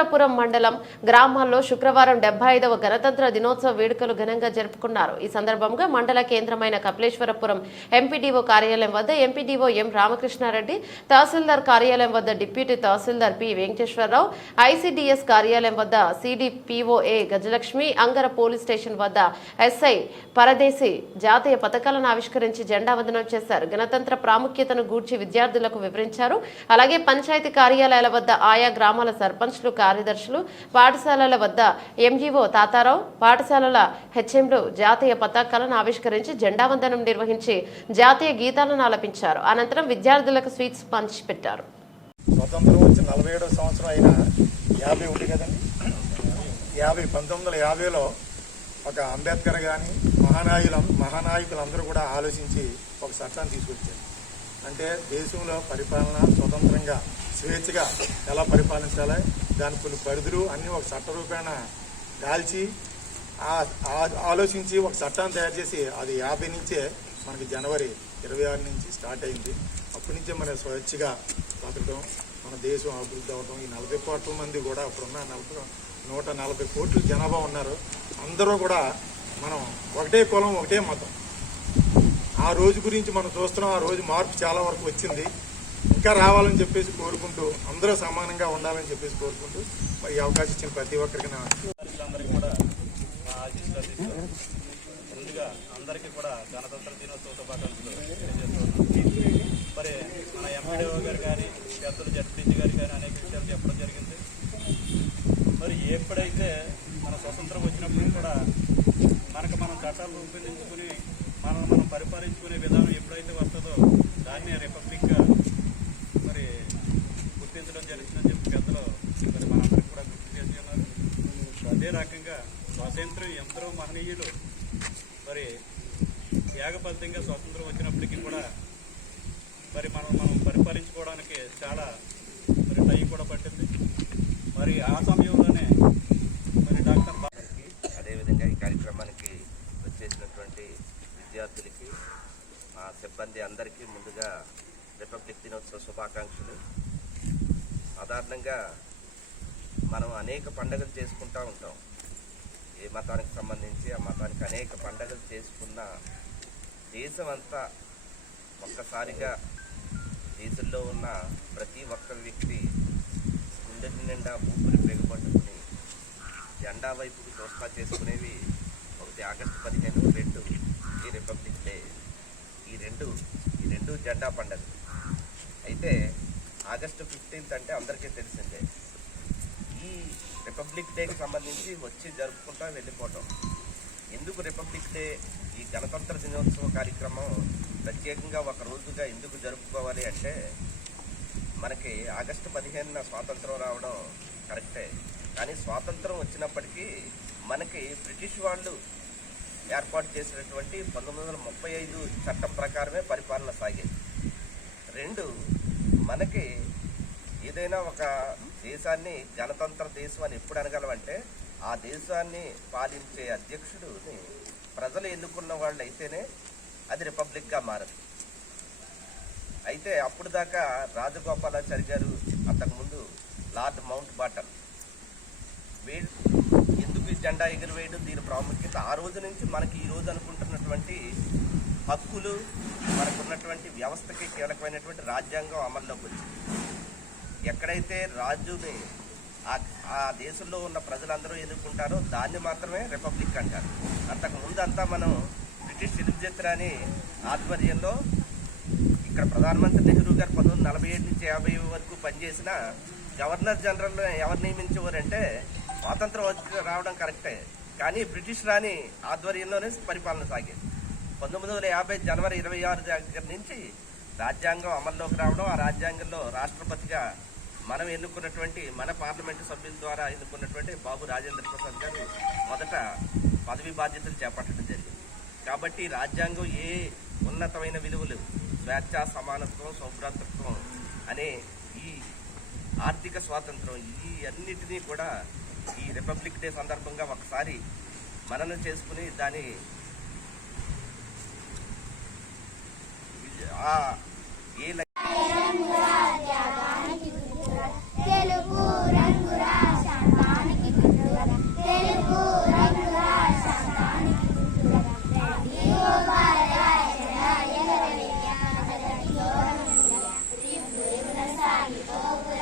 పరమేశ్వరపురం మండలం గ్రామాల్లో శుక్రవారం 75వ గణతంత్ర దినోత్సవ వేడుకలు ఘనంగా జరుపుకున్నారు. ఈ సందర్భంగా మండల కేంద్రమైన కపిలేశ్వరపురం ఎంపీడీఓ కార్యాలయం వద్ద ఎంపీడీఓ ఎం రామకృష్ణారెడ్డి, తహసీల్దార్ కార్యాలయం వద్ద డిప్యూటీ తహసీల్దార్ పి వెంకటేశ్వరరావు, ఐసీడీఎస్ కార్యాలయం వద్ద సిడిపిఓఏ గజలక్ష్మి, అంగర పోలీస్ స్టేషన్ వద్ద ఎస్ఐ పరదేశి జాతీయ పతాకాలను ఆవిష్కరించి జెండా వందనం చేశారు. గణతంత్ర ప్రాముఖ్యతను గూర్చి విద్యార్థులకు వివరించారు. అలాగే పంచాయతీ కార్యాలయాల వద్ద ఆయా గ్రామాల సర్పంచ్లు, కార్యదర్శులు, పాఠశాలల వద్ద ఎంఈఓ తాతారావు, పాఠశాలల హెచ్ఎంలు జాతీయ పతాకాలను ఆవిష్కరించి జెండా వందనం నిర్వహించి జాతీయ గీతాలను ఆలపించారు. అనంతరం విద్యార్థులకు స్వీట్స్ పంచిపెట్టారు. స్వతంత్రం వచ్చి 47వ సంవత్సరం అయిన 50 ఉంది కదండి. 1950లో ఒక అంబేద్కర్ కానీ మహానాయకులందరూ కూడా ఆలోచించి ఒక చట్టాన్ని తీసుకొచ్చారు. అంటే దేశంలో పరిపాలన స్వతంత్రంగా స్వేచ్ఛగా ఎలా పరిపాలించాలి, దాని కొన్ని పరిధులు అన్నీ ఒక చట్ట రూపేణ దాల్చి ఆలోచించి ఒక చట్టాన్ని తయారు చేసి అది 50 నుంచే మనకి జనవరి 26 నుంచి స్టార్ట్ అయింది. అప్పటి నుంచే మన స్వేచ్ఛగా బతకడం, మన దేశం అభివృద్ధి అవడం. ఈ 40 కోట్ల మంది కూడా అప్పుడున్న 140 కోట్ల జనాభా ఉన్నారు. అందరూ కూడా మనం ఒకటే కులం, ఒకటే మతం. ఆ రోజు గురించి మనం చూస్తున్నాం. ఆ రోజు మార్పు చాలా వరకు వచ్చింది. ఇంకా రావాలని చెప్పేసి కోరుకుంటూ, అందరూ సమానంగా ఉండాలని చెప్పేసి కోరుకుంటూ మరి ఈ అవకాశం ఇచ్చిన ప్రతి ఒక్కరికి కూడా ముందుగా అందరికీ కూడా గణతంత్ర దినోత్సవ శుభాకాంక్షలు తెలియజేస్తున్నాం. మరి మన ఎంపీడీఓ గారు కానీ పెద్దలు జడ్పీటీ గారు కానీ అనేక విషయాలు చెప్పడం జరిగింది. మరి ఎప్పుడైతే మన స్వతంత్రం వచ్చినప్పుడు కూడా మనం చట్టాలు రూపొందించుకుని మనం పరిపాలించుకునే విధానం ఎప్పుడైతే వస్తుందో దాన్ని రిపబ్లిక్గా మరి గుర్తించడం జరిగిందని చెప్పి పెద్దలు మరి మనందరికీ కూడా గుర్తు చేసి ఉన్నారు. అదే రకంగా స్వాతంత్ర్యం ఎందరో మహనీయులు మరి త్యాగబద్ధంగా స్వాతంత్రం వచ్చినప్పటికీ కూడా మరి మనం పరిపాలించుకోవడానికి చాలా మరి టైం కూడా పట్టింది. మరి ఆ సమయంలోనే మరి డాక్టర్ అదేవిధంగా ఈ కార్యక్రమానికి వచ్చేసినటువంటి విద్యార్థులకి, మా సిబ్బంది అందరికీ ముందుగా రిపబ్లిక్ దినోత్సవ శుభాకాంక్షలు. సాధారణంగా మనం అనేక పండుగలు చేసుకుంటూ ఉంటాం. ఏ మతానికి సంబంధించి ఆ మతానికి అనేక పండుగలు చేసుకున్న దేశం అంతా ఒక్కసారిగా దేశంలో ఉన్న ప్రతి ఒక్క వ్యక్తి గుండె నిండా ఊపిరి బిగపట్టుకుని జెండా వైపుకి దోస్తా చేసుకునేవి. ఒకటి ఆగస్టు 15, 2 ఈ రిపబ్లిక్ డే. ఈ రెండు జెండా పండుగ. అయితే ఆగస్టు 15 అంటే అందరికీ తెలిసిందే. ఈ రిపబ్లిక్ డేకి సంబంధించి వచ్చి జరుపుకుంటా వెళ్ళిపోవటం. ఎందుకు రిపబ్లిక్ డే, ఈ గణతంత్ర దినోత్సవ కార్యక్రమం ప్రత్యేకంగా ఒక రోజుగా ఎందుకు జరుపుకోవాలి అంటే, మనకి ఆగస్టు 15న స్వాతంత్రం రావడం కరెక్టే. కానీ స్వాతంత్రం వచ్చినప్పటికీ మనకి బ్రిటిష్ వాళ్ళు ఏర్పాటు చేసినటువంటి 1935 చట్టం ప్రకారమే పరిపాలన సాగేది. 2, మనకి ఏదైనా ఒక దేశాన్ని గణతంత్ర దేశం అని ఎప్పుడు అనగలమంటే, ఆ దేశాన్ని పాలించే అధ్యక్షుడిని ప్రజలు ఎన్నుకున్న వాళ్ళు అయితేనే అది రిపబ్లిక్గా మారదు. అయితే అప్పుడు దాకా రాజగోపాలాచారి గారు, అంతకుముందు లార్డ్ మౌంట్ బాటన్, వీళ్ళు ఎందుకు ఈ జెండా ఎగురవేయడం, దీని ప్రాముఖ్యత ఆ రోజు నుంచి మనకి ఈ రోజు అనుకుంటున్నటువంటి హక్కులు, మనకున్నటువంటి వ్యవస్థకి కీలకమైనటువంటి రాజ్యాంగం అమల్లోకి వచ్చింది. ఎక్కడైతే రాజుని ఆ దేశంలో ఉన్న ప్రజలందరూ ఎన్నుకుంటారో దాన్ని మాత్రమే రిపబ్లిక్ అంటారు. అంతకుముందు అంతా మనం బ్రిటిష్ ఎలిజబెత్ ఆధ్వర్యంలో ఇక్కడ ప్రధానమంత్రి నెహ్రూ గారు 1947 నుంచి 50 వరకు పనిచేసిన గవర్నర్ జనరల్ ఎవరు నియమించేవారంటే, స్వాతంత్రం రావడం కరెక్టే కానీ బ్రిటిష్ రాణి ఆధ్వర్యంలోనే పరిపాలన సాగేది. 1950 జనవరి 26 దగ్గర నుంచి రాజ్యాంగం అమల్లోకి రావడం, ఆ రాజ్యాంగంలో రాష్ట్రపతిగా మనం ఎన్నుకున్నటువంటి మన పార్లమెంటు సభ్యుల ద్వారా ఎన్నుకున్నటువంటి బాబు రాజేంద్ర ప్రసాద్ గారు మొదట పదవి బాధ్యతలు చేపట్టడం జరిగింది. కాబట్టి రాజ్యాంగం ఏ ఉన్నతమైన విలువలు, స్వేచ్ఛ, సమానత్వం, సౌభ్రాతృత్వం అనే ఈ ఆర్థిక స్వాతంత్రం, ఈ అన్నిటినీ కూడా ఈ రిపబ్లిక్ డే సందర్భంగా ఒకసారి మననం చేసుకుని దాని తెలుగు రంగు రాశ సాగిపోపుర